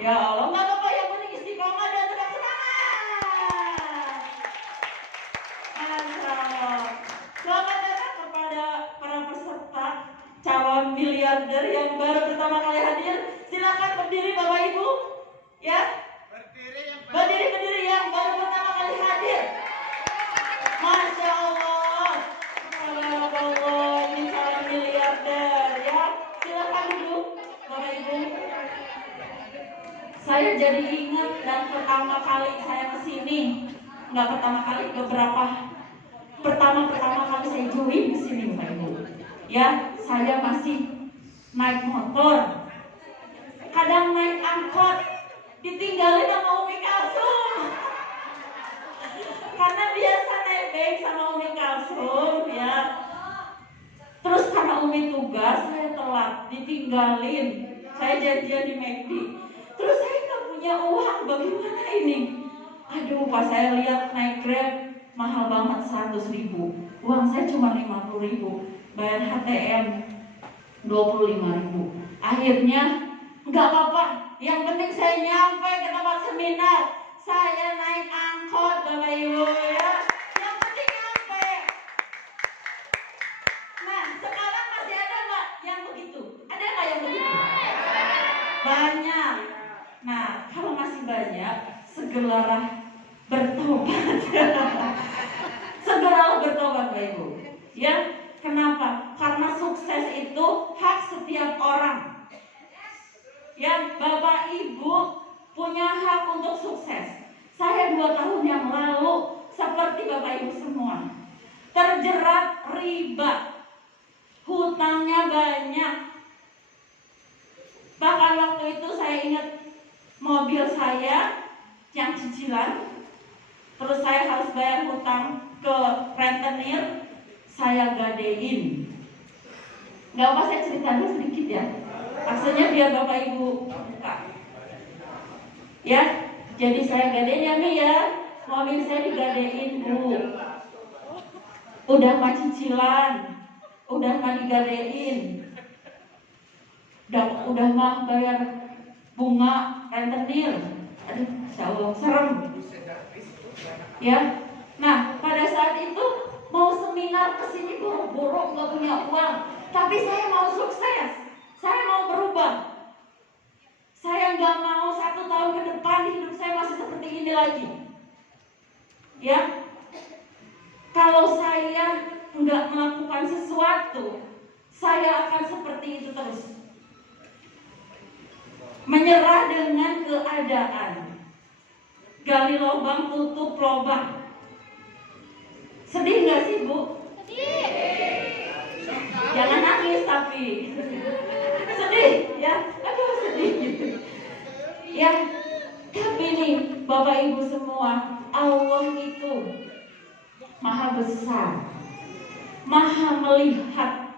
Ya Allah, nggak apa-apa, yang penting istiqomah dan tetap semangat. Mantap. Selamat datang kepada para peserta calon miliarder yang baru pertama kali hadir. Silakan berdiri Bapak Ibu. Ya. Berdiri yang baru pertama kali hadir. Masya Allah. Subhanallah, ini calon miliarder ya. Silakan duduk Bapak Ibu. Saya jadi ingat dan pertama kali saya kesini, nggak pertama kali, beberapa pertama kali saya join di sini Bapak Ibu. Ya, saya masih naik motor, kadang naik angkot, ditinggalin sama Umi Kalsum. Karena biasa nebeng sama Umi Kalsum ya. Terus karena Umi tugas, saya telat, ditinggalin. Saya janjian di McD. Terus saya nggak punya uang, bagaimana ini? Aduh, pas saya lihat naik Grab mahal banget, 100.000. Uang saya cuma 50.000. Bayar HTM 25.000. Akhirnya nggak apa-apa, yang penting saya nyampe ke tempat seminar. Saya naik angkot Bapak Ibu ya. Yang penting nyampe. Nah, sekarang masih ada nggak yang begitu? Ada nggak yang begitu? Banyak. Nah, kalau masih banyak, segeralah bertobat. Segeralah bertobat Bapak Ibu. Ya, kenapa? Karena sukses itu hak setiap orang. Ya, Bapak Ibu punya hak untuk sukses. Saya 2 tahun yang lalu seperti Bapak Ibu semua, terjerat riba, hutangnya banyak. Bahkan waktu itu saya ingat mobil saya yang cicilan, terus saya harus bayar hutang ke rentenir, saya gadein. Gak apa, saya ceritanya sedikit ya, maksudnya biar Bapak Ibu buka. Ya, jadi saya gadein ya Mi ya, mobil saya digadein Bu. Udah mah cicilan, udah mah digadein, udah mah bayar bunga rentenir. Aduh, Insya Allah serem. Ya, nah pada saat itu mau seminar kesini buru-buru, nggak punya uang, tapi saya mau sukses, saya mau berubah. Saya nggak mau 1 tahun ke depan hidup saya masih seperti ini lagi. Ya, kalau saya nggak melakukan sesuatu, saya akan seperti itu terus. Menyerah dengan keadaan. Gali lubang, tutup lubang. Sedih nggak sih Bu? Sedih. Jangan nangis tapi. Sedih ya. Aduh sedih gitu. Ya. Tapi nih Bapak Ibu semua, Allah itu Maha besar, Maha melihat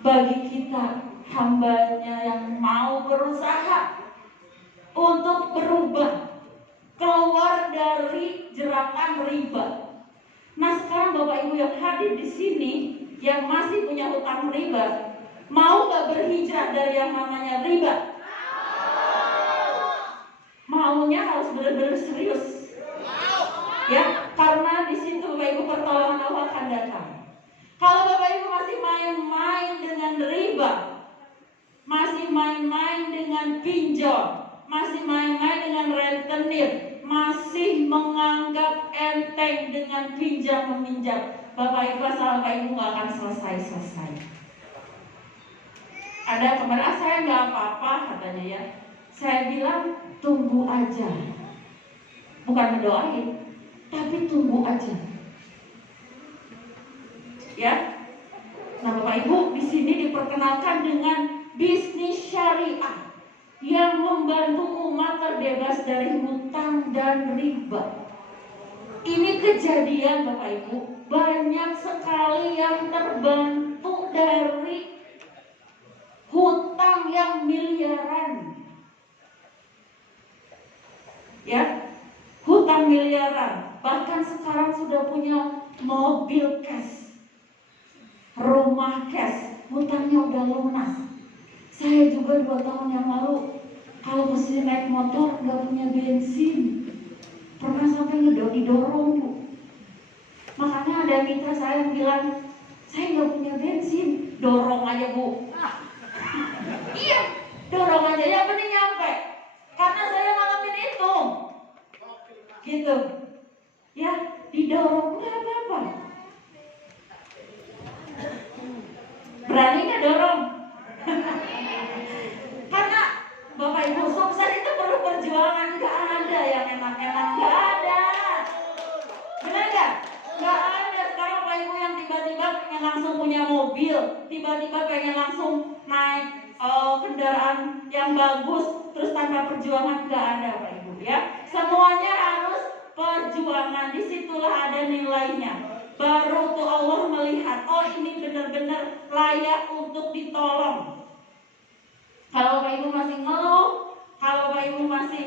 bagi kita hambanya yang mau berusaha untuk berubah, keluar dari jeratan riba. Nah sekarang Bapak Ibu yang hadir di sini, yang masih punya hutang riba, mau gak berhijrah dari yang namanya riba? Maunya harus benar-benar serius. Ya, karena di situ Bapak Ibu pertolongan Allah akan datang. Kalau Bapak Ibu masih main-main dengan riba, masih main-main dengan pinjol, masih main-main dengan rentenir, masih menganggap enteng dengan pinjam meminjam, Bapak Ibu asal Bapak Ibu nggak akan selesai. Ada kemarin, saya nggak apa-apa katanya ya. Saya bilang tunggu aja, bukan mendoain, tapi tunggu aja. Ya, nah Bapak Ibu di sini diperkenalkan dengan bisnis syariah yang membantu umat terbebas dari hutang dan riba. Ini kejadian Bapak Ibu, banyak sekali yang terbantu dari hutang yang miliaran. Ya, hutang miliaran. Bahkan sekarang sudah punya mobil cash, rumah cash, hutangnya udah lunas. Saya juga 2 tahun yang lalu Kalau mesti naik motor nggak punya bensin, pernah sampai didorong Bu. Makanya ada mitra saya yang bilang, saya nggak punya bensin, dorong aja Bu. Iya, dorong aja, yang penting nyampe. Karena saya ngalamin itu, gitu. Ya, didorong nggak apa-apa. Berani nggak dorong? Karena Bapak Ibu, sukses itu perlu perjuangan. Nggak ada yang enak-enak, nggak ada. Benar nggak? Nggak ada. Sekarang Bapak Ibu yang tiba-tiba pengen langsung punya mobil, tiba-tiba pengen langsung naik kendaraan yang bagus, terus tanpa perjuangan, nggak ada Bapak Ibu ya. Semuanya harus perjuangan. Disitulah ada nilainya. Baru tuh Allah melihat, oh ini benar-benar layak untuk ditolong. Kalau Bapak Ibu masih ngeluh, kalau Bapak Ibu masih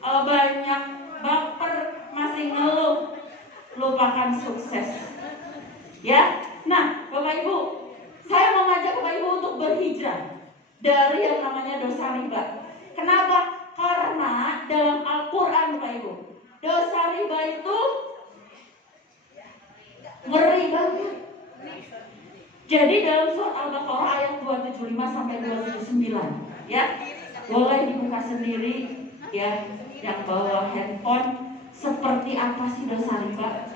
banyak baper, masih ngeluh, lupakan sukses. Ya, nah Bapak Ibu, saya mengajak Bapak Ibu untuk berhijrah dari yang namanya dosa riba. Kenapa? Karena dalam Al-Quran Bapak Ibu, dosa riba itu ngeri banget. Jadi dalam surat Al-Baqarah ayat 275 sampai 279, ya, boleh dibuka sendiri, ya, yang bawa handphone. Seperti apa sih dosa riba?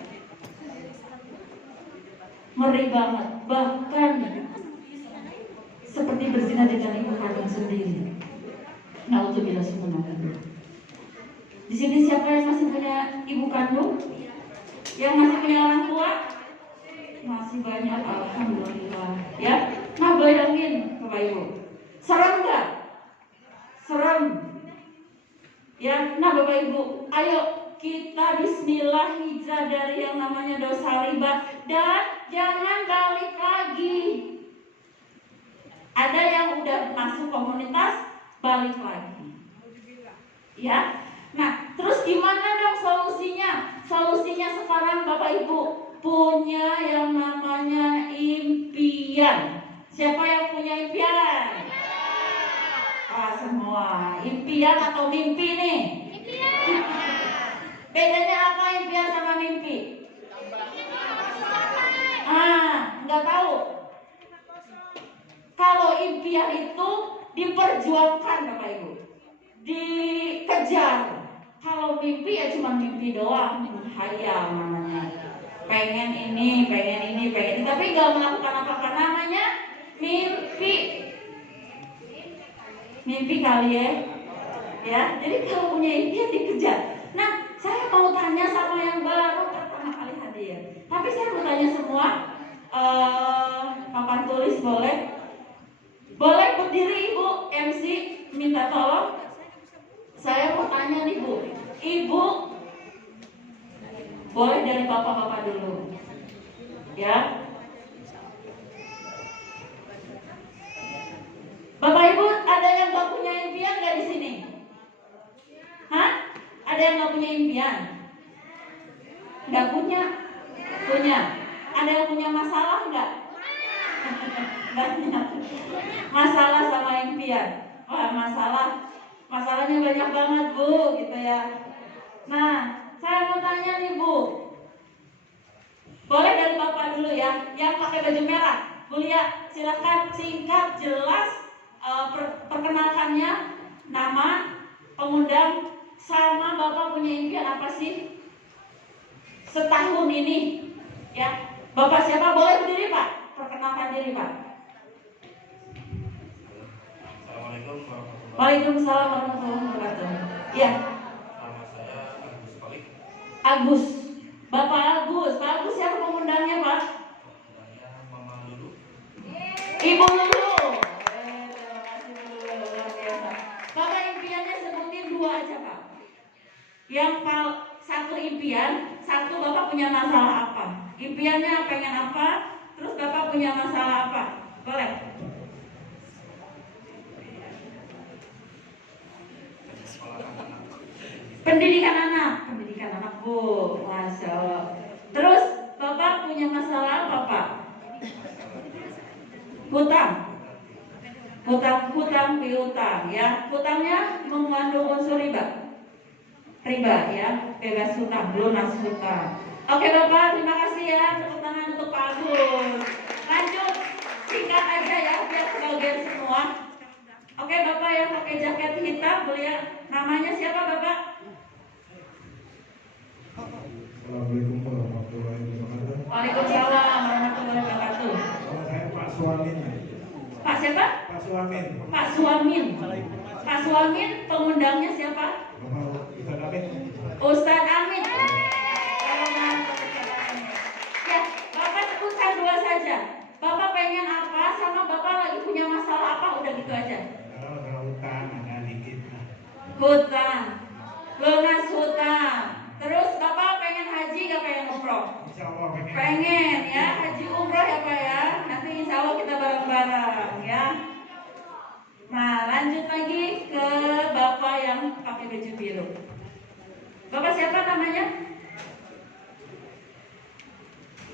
Ngeri banget, bahkan seperti berzina dengan ibu kandung sendiri. Naudzubillah subhanallah. Di sini siapa yang masih punya ibu kandung? Yang masih punya orang tua? Masih banyak, alhamdulillah. Ya, nah bayangin Bapak Ibu, serem nggak? Serem. Ya, nah Bapak Ibu, ayo kita bismillah hijrah dari yang namanya dosa riba dan jangan balik lagi. Ada yang udah masuk komunitas, balik lagi. Ya, nah terus gimana dong solusinya? Solusinya sekarang Bapak Ibu punya yang namanya impian. Siapa yang punya impian? Semua. Impian atau mimpi nih? Impian. Bedanya apa impian sama mimpi? Nggak tahu. Kalau impian itu diperjuangkan Bapak Ibu, dikejar. Kalau mimpi ya cuma mimpi doang, hayal namanya. Pengen ini, tapi nggak melakukan apa-apa, namanya mimpi. Mimpi kali ya. Ya, jadi kalau punya impian dikejar. Nah, saya mau tanya sama yang baru pertama kali hadir. Tapi saya mau tanya semua. Papan tulis boleh? Boleh berdiri Ibu MC, minta tolong. Saya mau tanya nih Bu. Ibu, boleh dari bapak-bapak dulu. Ya. Bapak Ibu, ada yang gak punya impian gak di sini? Hah? Ada yang gak punya impian? Gak punya? Punya. Ada yang punya masalah gak? Banyak. Masalah sama impian. Wah, masalahnya banyak banget Bu, gitu ya. Nah, saya mau tanya nih Bu. Boleh dari Bapak dulu ya, yang pakai baju merah. Bu Lia, silakan singkat, jelas, perkenalkannya, nama, pengundang, sama Bapak punya impian apa sih setahun ini? Ya, Bapak siapa? Boleh berdiri Pak, perkenalkan diri Pak. Assalamualaikum warahmatullahi wabarakatuh. Waalaikumsalam warahmatullahi wabarakatuh. Ya. Nama saya Agus Palik. Agus. Bapak Agus. Pak Agus siapa pengundangnya Pak? Pengundangnya Mama Lulu. Ibu Lulu. Terima kasih Bu Lulu, luar biasa. Bapak impiannya sebutin dua aja Pak. Yang satu impian, satu Bapak punya masalah apa? Impiannya pengen apa? Terus Bapak punya masalah apa? Boleh? Pendidikan anak Bu, Masya Allah. Terus Bapak punya masalah apa Pak? Hutang. hutang piutang ya. Hutangnya mengandung unsur riba. Riba ya, bebas hutang, lunas hutang. Oke Bapak, terima kasih ya. Tepuk tangan untuk Pak Agus. Lanjut, singkat aja ya, biar kebagian semua. Oke Bapak yang pakai jaket hitam, boleh ya? Namanya siapa Bapak? Assalamualaikum warahmatullahi wabarakatuh. Waalaikumsalam warahmatullahi wabarakatuh. Nama saya Pak Suamin. Pak siapa? Pak Suamin. Pak Suamin. Pak Suamin, pengundangnya siapa? Bapak Ustaz Amin. Ustadz Amin. Ya, Bapak sebutkan dua saja. Bapak pengen apa, sama Bapak lagi punya masalah apa, udah gitu aja. Kalau hutang ada dikit. Hutang, lunas hutang. Terus Bapak pengen haji gak pengen umroh? Insya Allah pengen. Pengen ya, haji umroh ya Pak ya. Nanti insya Allah kita bareng-bareng ya. Nah lanjut lagi ke Bapak yang pakai baju biru. Bapak siapa namanya?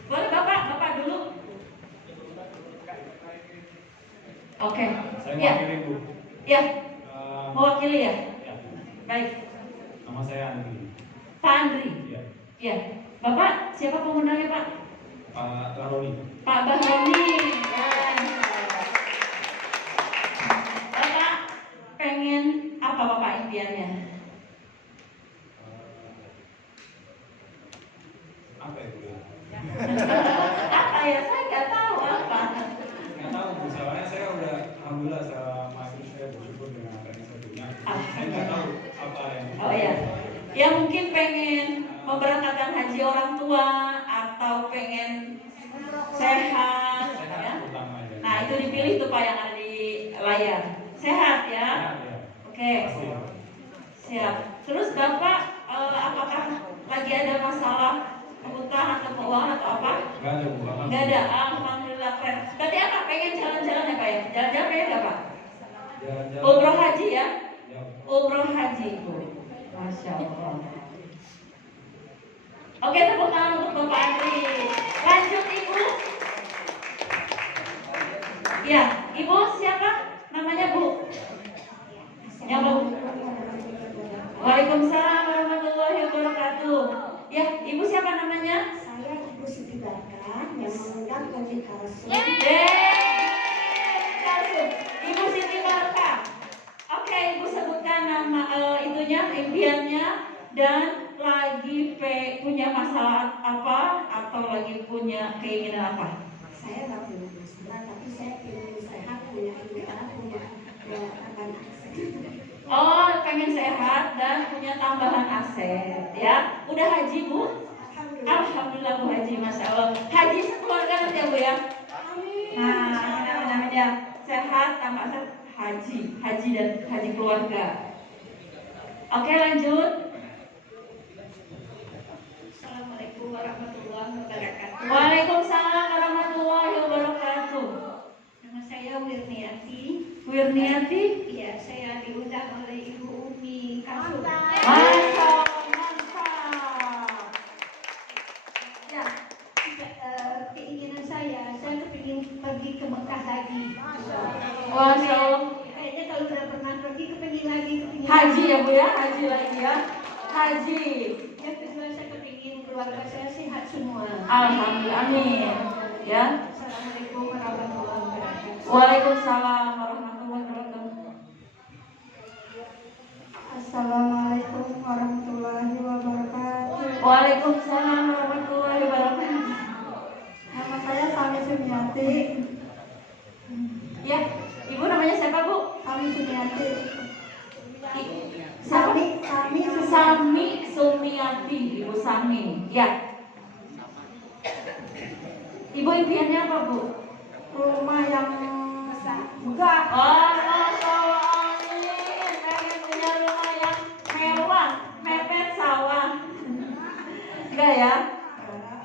Boleh Bapak dulu. Oke. Saya Ya. mewakili Bu. Ya. Mewakili ya. Ya. Baik. Nama saya Andri. Pak Andri. Ya. Ya. Bapak siapa pengundangnya Pak? Pak Laroni. Pak Bahroni. Ya. Bapak pengen apa Bapak impiannya? Apa ya Bu? Apa ya? Saya nggak tahu apa. Nggak tahu Bu. Soalnya saya udah alhamdulillah selama ini saya bersyukur dengan apa yang saya punya. Saya nggak tahu apa yang. Oh ya. Ya mungkin pengen memberangkatkan haji orang tua atau pengen sehat Sehat ya. utama aja. Nah itu dipilih tuh Pak yang ada di layar. Sehat ya. Ya. Oke. Pasti. Siap. Terus Bapak apakah lagi ada masalah hutang atau keuangan atau apa? Nggak ada Bu. Nggak ada. Alhamdulillah keren. Berarti apa? Pengen jalan-jalan ya Pak ya? Jalan-jalan pengen nggak Pak? Jalan-jalan. Umroh haji ya? Ya. Umroh haji Bu. Masya Allah. Oke, tepuk tangan untuk Bapak Andri. Lanjut Ibu. Ya, Ibu siapa? Namanya Bu? Ya Bu. Waalaikumsalam warahmatullahi wabarakatuh. Ya, Ibu siapa namanya? Saya Ibu Siti Barkah yang mengundang Komite Rasul. Ibu Siti Barkah. Oke, Ibu sebutkan nama itunya, impiannya, dan lagi punya masalah apa atau lagi punya keinginan apa? Saya nggak punya masalah, tapi saya ingin sehat, punya impian, punya tambahan aset. Oh, pengen sehat dan punya tambahan aset, ya. Udah haji Bu? Alhamdulillah. Alhamdulillah Bu haji, masya Allah. Haji sekeluarga nanti ya Bu ya. Nah, amin ya. Sehat tambah aset, haji dan haji keluarga. Oke, lanjut. Assalamualaikum warahmatullahi wabarakatuh. Waalaikumsalam warahmatullahi wabarakatuh. Nama saya Wirniati. Wirniati. Iya, saya diundang oleh Ibu Umi Kasum. Mantap, mantap. Ya, keinginan saya kepingin pergi ke Mekah lagi. Masya Allah. Kayaknya kalau udah pernah pergi, kepingin lagi. Haji ya Bu ya, haji lagi ya. Haji. Yang kedua saya kepingin keluarga saya sehat semua. Alhamdulillah, amin. Ya. Assalamualaikum warahmatullahi wabarakatuh. Waalaikumsalam warahmatullahi wabarakatuh. Assalamualaikum warahmatullahi wabarakatuh. Waalaikumsalam warahmatullahi wabarakatuh. Nama saya Sami Sumiati. Ya, Ibu namanya siapa Bu? Sami Sumiati. Siapa? Sami Sami Sumiati, Ibu Sami. Ya. Ibu impiannya apa Bu? Rumah yang megah. Oh, Masya Allah, amin. Pengen punya rumah yang mewah, mepet sawah. Enggak ya?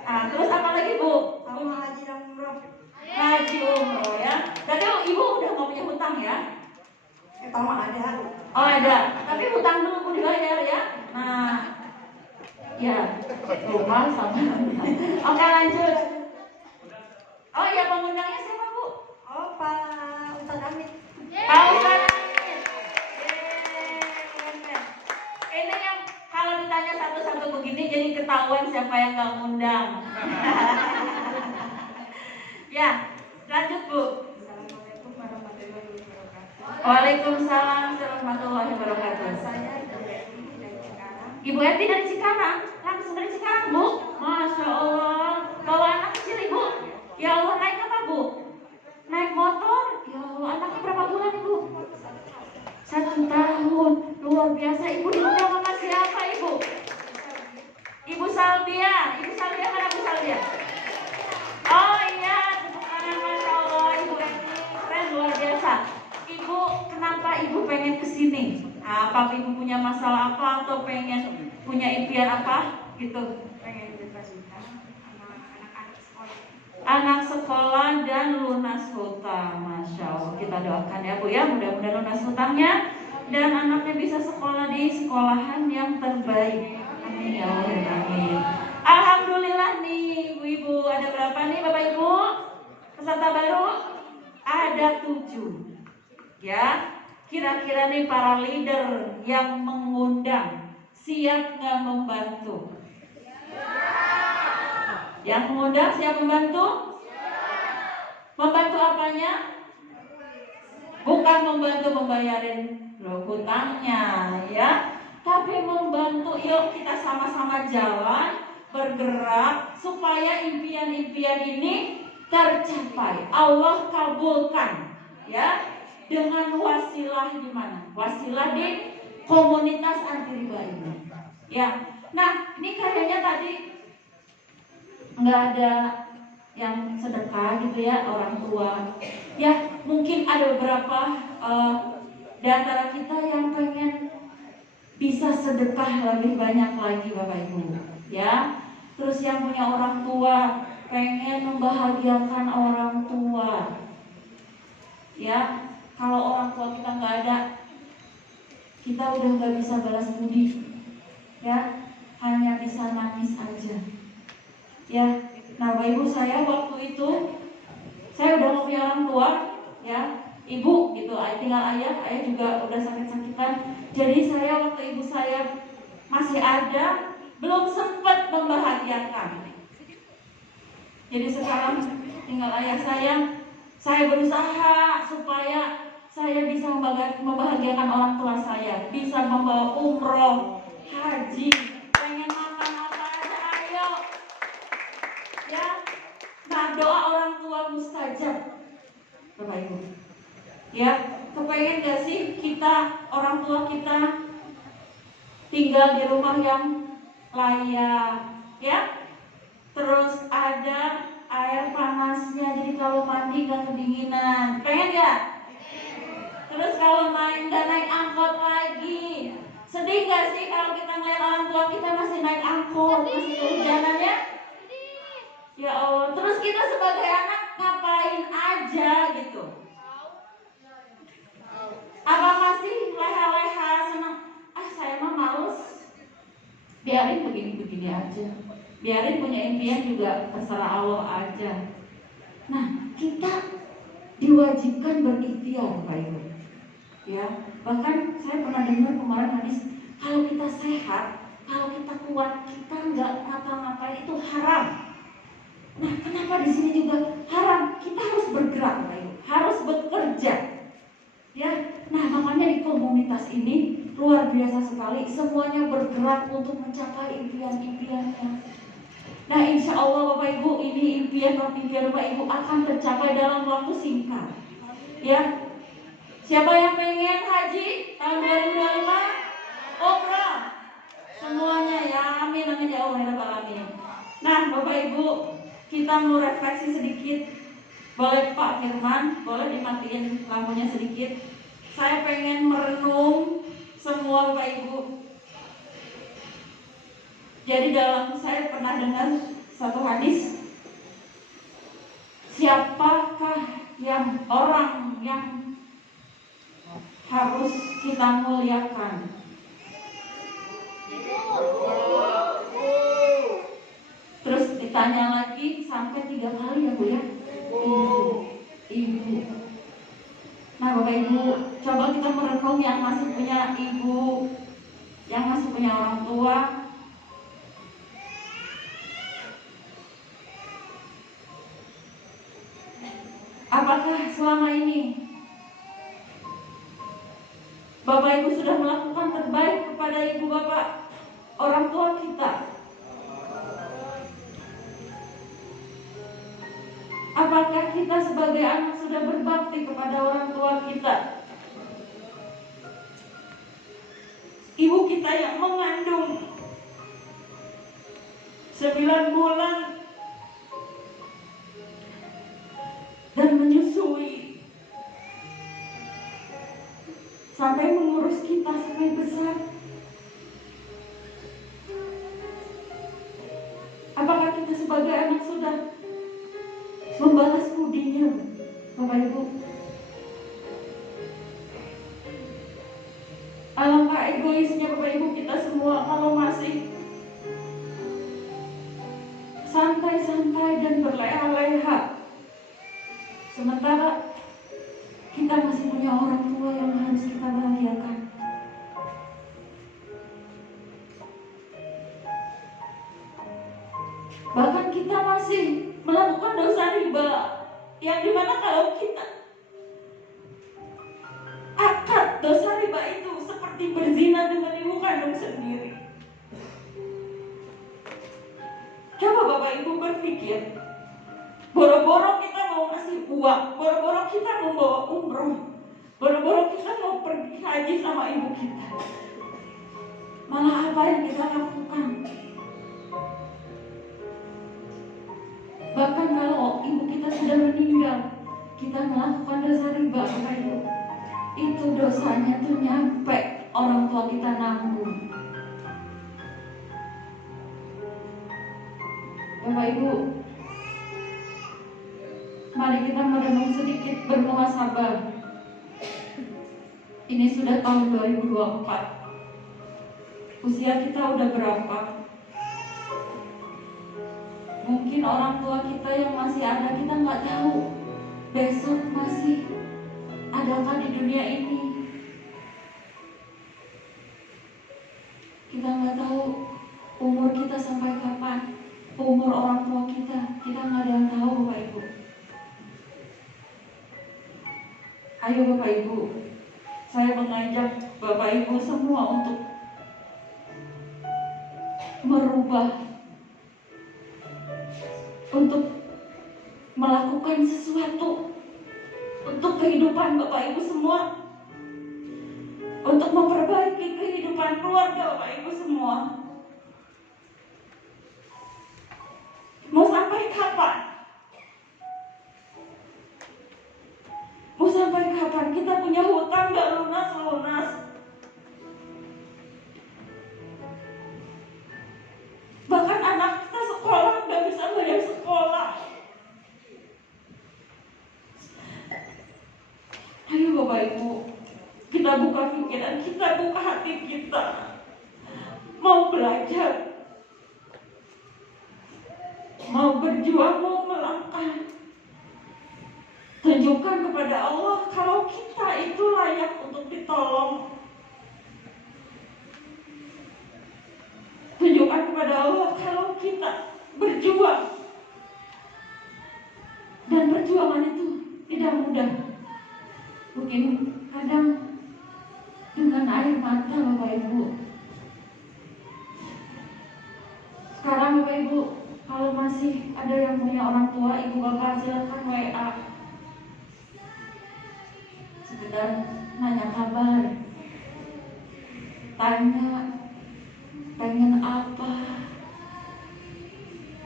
Ah, terus apa lagi Bu? Sama haji dan umroh. Haji umroh ya. Berarti Ibu udah nggak punya hutang ya? Pertama ada. Oh ada. Tapi hutang dulu Bu dibayar ya. Nah, ya rumah sama. Oke lanjut. Oh ya pengundangnya siapa Bu? Oh Pak Ustadz Amin. Pausa nangis. Yeay. Ini yang kalau ditanya satu-satu begini jadi ketahuan siapa yang nggak ngundang. Ya, lanjut Bu. Assalamualaikum warahmatullahi wabarakatuh. Waalaikumsalam warahmatullahi wabarakatuh. Saya Ibu Eti dari Cikarang. Ibu Eti dari Cikarang, langsung dari Cikarang Bu. Masya Allah. Bawa anak kecil Ibu. Ya Allah, naik apa Bu? Naik motor. Ya Allah, anaknya berapa bulan Ibu? 1 tahun. Luar biasa. Ibu diundang sama siapa Ibu? Ibu Salbia. Ibu Salbia mana Bu Salbia? Oh iya, Masya Allah, Ibu Eti keren luar biasa. Ibu, kenapa Ibu pengen kesini? Apa Ibu punya masalah apa atau pengen punya impian apa? Gitu. Pengen bebas hutang sama anak-anak sekolah. Anak sekolah dan lunas hutang, Masya Allah. Kita doakan ya Bu ya, mudah-mudahan lunas hutangnya dan anaknya bisa sekolah di sekolahan yang terbaik. Amin ya Allah, amin. Alhamdulillah nih Ibu-ibu, ada berapa nih Bapak Ibu? Peserta baru? Ada 7. Ya, kira-kira nih para leader yang mengundang siap nggak membantu? Yang mengundang siap membantu? Membantu apanya? Bukan membantu membayarin hutangnya ya, tapi membantu yuk kita sama-sama jalan bergerak supaya impian-impian ini tercapai. Allah kabulkan ya dengan wasilah di mana? Wasilah di komunitas anti riba ini. Ya. Nah, ini kayaknya tadi nggak ada yang sedekah gitu ya, orang tua. Ya, mungkin ada beberapa di antara kita yang pengen bisa sedekah lebih banyak lagi Bapak Ibu. Ya. Terus yang punya orang tua pengen membahagiakan orang tua. Ya, kalau orang tua kita nggak ada, kita udah nggak bisa balas budi. Ya, hanya bisa nangis aja. Ya, nah Bapak Ibu saya waktu itu saya udah punya orang tua, ya, ibu gitu, tinggal ayah juga udah sakit-sakitan. Jadi saya waktu ibu saya masih ada, belum sempat membahagiakan. Jadi sekarang tinggal ayah saya berusaha supaya saya bisa membahagiakan orang tua saya, bisa membawa umroh, haji, pengen makan apa aja, ayo. Ya, nah doa orang tua mustajab, Bapak Ibu. Ya, kepengen gak sih kita, orang tua kita tinggal di rumah yang layak, ya? Terus ada air panasnya, jadi kalau mandi gak kedinginan. Pengen gak? Terus kalau gak naik angkot lagi. Sedih gak sih kalau kita ngeliat orang tua kita masih naik angkot, masih kehujanan ya? Ya Allah, terus kita sebagai anak ngapain aja gitu? Apa masih leha-leha senang? Saya mah males. Biarin begini-begini aja. Biarin punya impian juga terserah Allah aja. Nah, kita diwajibkan berikhtiar, Pak Ibu. Ya, bahkan saya pernah dengar kemarin hadis, kalau kita sehat, kalau kita kuat, kita nggak ngapa-ngapain itu haram. Nah, kenapa di sini juga haram? Kita harus bergerak, Pak Ibu. Harus bekerja. Ya, nah makanya di komunitas ini luar biasa sekali. Semuanya bergerak untuk mencapai impian-impiannya. Nah, insya Allah Bapak Ibu, ini impian Bapak Ibu akan tercapai dalam waktu singkat. Ya, siapa yang pengen haji tahun 2025? Umrah semuanya ya, amin amin ya Allah ya Rabbal alamin. Nah, Bapak Ibu, kita mau refleksi sedikit. Boleh Pak Firman, boleh dimatiin lampunya sedikit. Saya pengen merenung semua Bapak Ibu. Jadi saya pernah dengar satu hadis, siapakah yang orang yang harus kita muliakan? Terus ditanya lagi sampai 3 kali ya Bu ya. Ibu. Nah Bapak Ibu, coba kita merenung yang masih punya ibu, yang masih punya orang tua. Apakah selama ini Bapak Ibu sudah melakukan terbaik kepada ibu bapak, orang tua kita? Apakah kita sebagai anak sudah berbakti kepada orang tua kita? Ibu kita yang mengandung 9 bulan dan menyusui sampai mengurus kita sampai besar. Apakah kita sebagai anak sudah membalas budinya, Bapak Ibu? Alangkah egoisnya Bapak Ibu kita semua kalau masih santai-santai dan berleha-leha, sementara kita masih punya orang tua yang harus kita bahagiakan. Bahkan kita masih melakukan dosa riba, yang dimana kalau kita akad dosa riba itu seperti berzina dengan ibu kandung sendiri. Coba Bapak Ibu berpikir, boro-boro kita mau ngasih uang, boro-boro kita mau bawa umroh, boro-boro kita mau pergi haji sama ibu kita, malah apa yang kita lakukan? Bahkan kalau ibu kita sudah meninggal, kita melakukan dosa riba, Bapak Ibu, itu dosanya tuh nyampe orang tua kita nanggung. Bapak Ibu, mari kita merenung sedikit, bermuhasabah. Ini sudah tahun 2024. Usia kita udah berapa? Mungkin orang tua kita yang masih ada, kita nggak tahu besok masih adakah di dunia ini. Kita nggak tahu umur kita sampai kapan, umur orang tua kita nggak ada yang tahu, Bapak Ibu. Ayo Bapak Ibu, saya mengajak Bapak Ibu semua untuk merubah, untuk melakukan sesuatu untuk kehidupan Bapak Ibu semua, untuk memperbaiki kehidupan keluarga Bapak Ibu semua. Mau sampai kapan? Mau sampai kapan kita punya hutang gak lunas-lunas? Bahkan anak kita sekolah gak bisa bayar sekolah. Ayo Bapak Ibu, kita buka pikiran, kita buka hati kita. Mau belajar, mau berjuang, mau melangkah. Tunjukkan kepada Allah kalau kita itu layak untuk ditolong. Tunjukkan kepada Allah kalau kita berjuang. Dan perjuangan itu tidak mudah. Mungkin kadang dengan air mata, Bapak Ibu. Sekarang Bapak Ibu, kalau masih ada yang punya orang tua, ibu bapak, silakan WA. Sekedar nanya kabar, tanya pengen apa,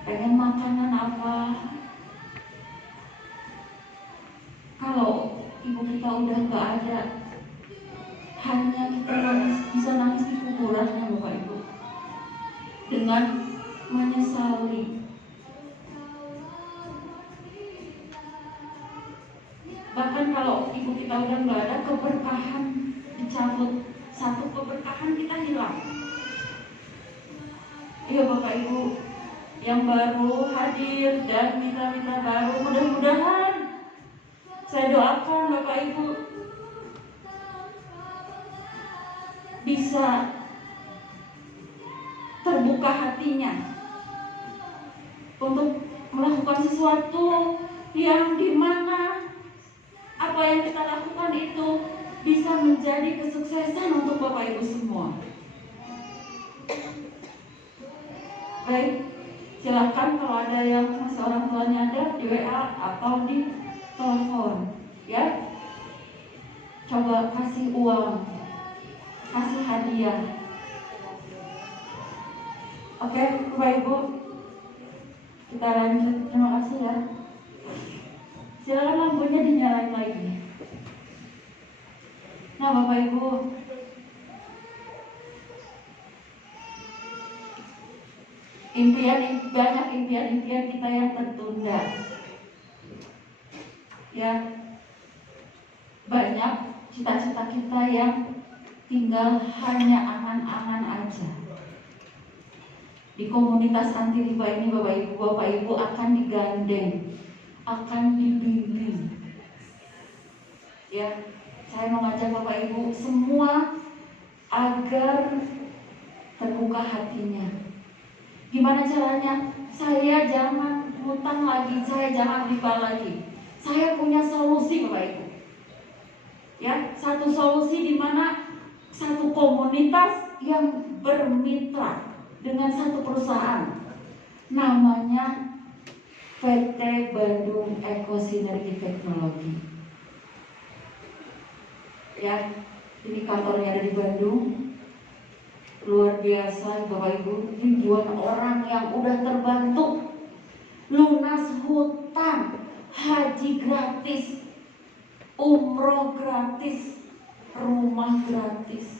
pengen makanan apa. Kalau ibu kita udah gak ada, hanya kita bisa nangis di kuburannya, Bapak Ibu, dengan menyesali. Bahkan kalau ibu kita udah gak ada, keberkahan dicabut, satu keberkahan kita hilang. Iya Bapak Ibu yang baru hadir dan mitra-mitra baru, mudah-mudahan saya doakan Bapak Ibu bisa terbuka hatinya untuk melakukan sesuatu yang dimana apa yang kita lakukan itu bisa menjadi kesuksesan untuk Bapak Ibu semua. Baik, silakan kalau ada yang masih orang tuanya ada di WA atau di telepon, ya. Coba kasih uang, kasih hadiah. Oke, Bapak Ibu, kita lanjut. Terima kasih ya. Silakan lampunya dinyalain lagi. Nah, Bapak Ibu, banyak impian kita yang tertunda. Ya, banyak cita-cita kita yang tinggal hanya angan-angan aja. Di komunitas anti riba ini Bapak Ibu akan digandeng, akan dibimbing. Ya, saya mengajak Bapak Ibu semua agar terbuka hatinya. Gimana caranya? Saya jangan hutang lagi, saya jangan riba lagi. Saya punya solusi Bapak Ibu. Ya, satu solusi di mana satu komunitas yang bermitra dengan satu perusahaan, namanya PT Bandung Ekosinergi Teknologi. Ya, ini kantornya ada di Bandung. Luar biasa Bapak Ibu, ribuan orang yang udah terbantu, lunas hutang, haji gratis, umroh gratis, rumah gratis.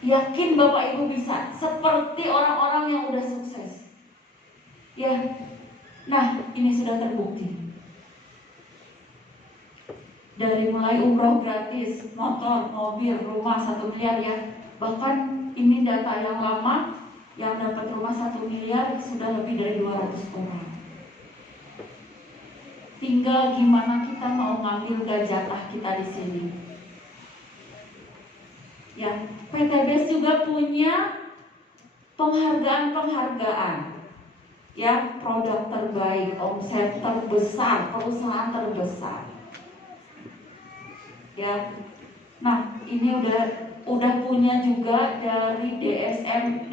Yakin Bapak Ibu bisa seperti orang-orang yang udah sukses. Ya, nah ini sudah terbukti. Dari mulai umroh gratis, motor, mobil, rumah 1 miliar ya. Bahkan ini data yang lama, yang dapat rumah 1 miliar sudah lebih dari 200 orang. Tinggal gimana kita mau ngambil jatah kita di sini. Ya, PT BES juga punya penghargaan. Ya, produk terbaik, omset terbesar, perusahaan terbesar. Ya, nah ini udah punya juga dari DSN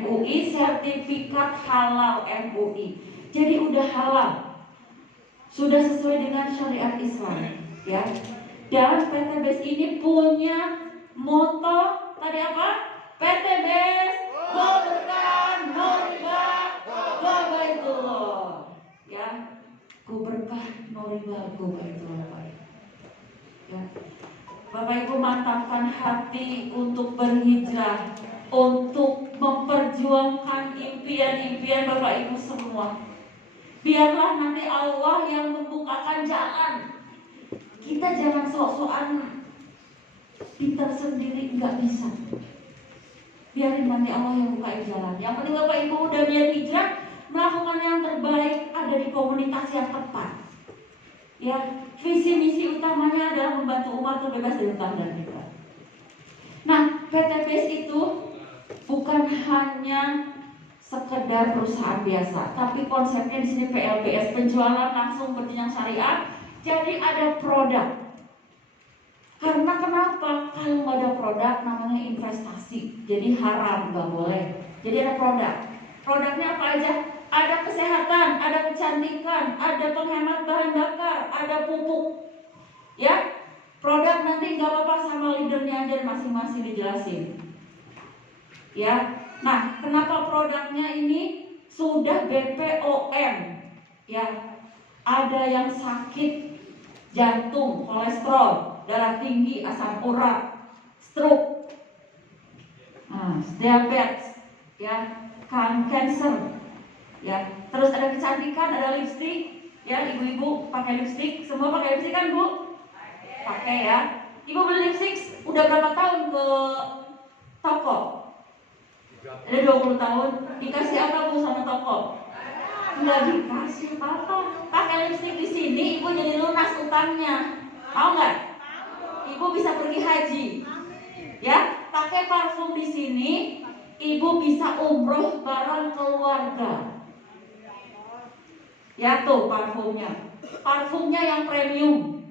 MUI, sertifikat halal MUI. Jadi udah halal, sudah sesuai dengan syariat Islam, ya. Dan PT BES ini punya moto tadi apa? PT BES go berkah, no riba, go baitullah. Ya, go berkah, no riba, go baitullah. Ya. Bapak Ibu mantapkan hati untuk berhijrah, untuk memperjuangkan impian-impian Bapak Ibu semua. Biarlah nanti Allah yang membukakan jalan. Kita jangan sok-sokan pintar sendiri, nggak bisa. Biarin nanti Allah yang bukain jalan. Yang penting Bapak Ibu udah niat hijrah, melakukan yang terbaik, ada di komunitas yang tepat. Ya, visi misi utamanya adalah membantu umat terbebas dari hutang dan riba. Nah, PT BES itu bukan hanya sekedar perusahaan biasa, tapi konsepnya di sini PLBS, penjualan langsung berjenjang syariah. Jadi ada produk. Karena kenapa? Kalau nggak ada produk namanya investasi, jadi haram, nggak boleh. Jadi ada produk. Produknya apa aja? Ada kesehatan, ada kecantikan, ada penghemat bahan bakar, ada pupuk. Ya, produk nanti nggak apa-apa sama leadernya aja masing-masing dijelasin. Ya, nah kenapa produknya ini sudah BPOM? Ya, ada yang sakit jantung, kolesterol, darah tinggi, asam urat, stroke, diabetes, ya, kanker. Ya, terus ada kecantikan, ada lipstik, ya ibu-ibu pakai lipstik, semua pakai lipstik kan Bu? Pakai ya. Ibu beli lipstik udah berapa tahun ke toko? Ada 20 tahun. Dikasih apa Bu sama toko? Nggak dikasih apa-apa. Pakai lipstik di sini, ibu jadi lunas utangnya. Mau nggak? Ibu bisa pergi haji. Ya, pakai parfum di sini, ibu bisa umroh bareng keluarga. Ya tuh parfumnya. Parfumnya yang premium.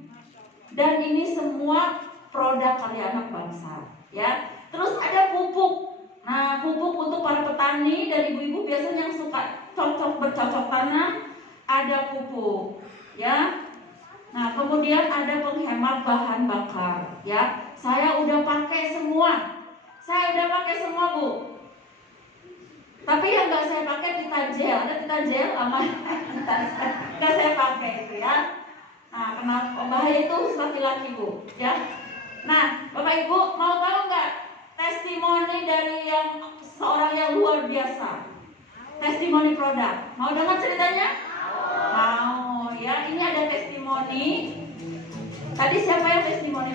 Dan ini semua produk karya anak bangsa. Ya. Terus ada pupuk. Nah, pupuk untuk para petani dan ibu-ibu biasanya yang suka bercocok tanam, ada pupuk. Ya. Nah, kemudian ada penghemat bahan bakar. Ya. Saya udah pakai semua. Saya udah pakai semua, Bu. Tapi yang nggak saya pakai Tita Gel. Ada Tita Gel sama nggak saya pakai itu ya. Nah, kenapa bahaya itu laki-laki, Bu, ya. Nah, Bapak Ibu mau tahu nggak testimoni dari yang seorang yang luar biasa? Testimoni produk. Mau dengar ceritanya? Mau, ya. Ini ada testimoni. Tadi siapa yang testimoni?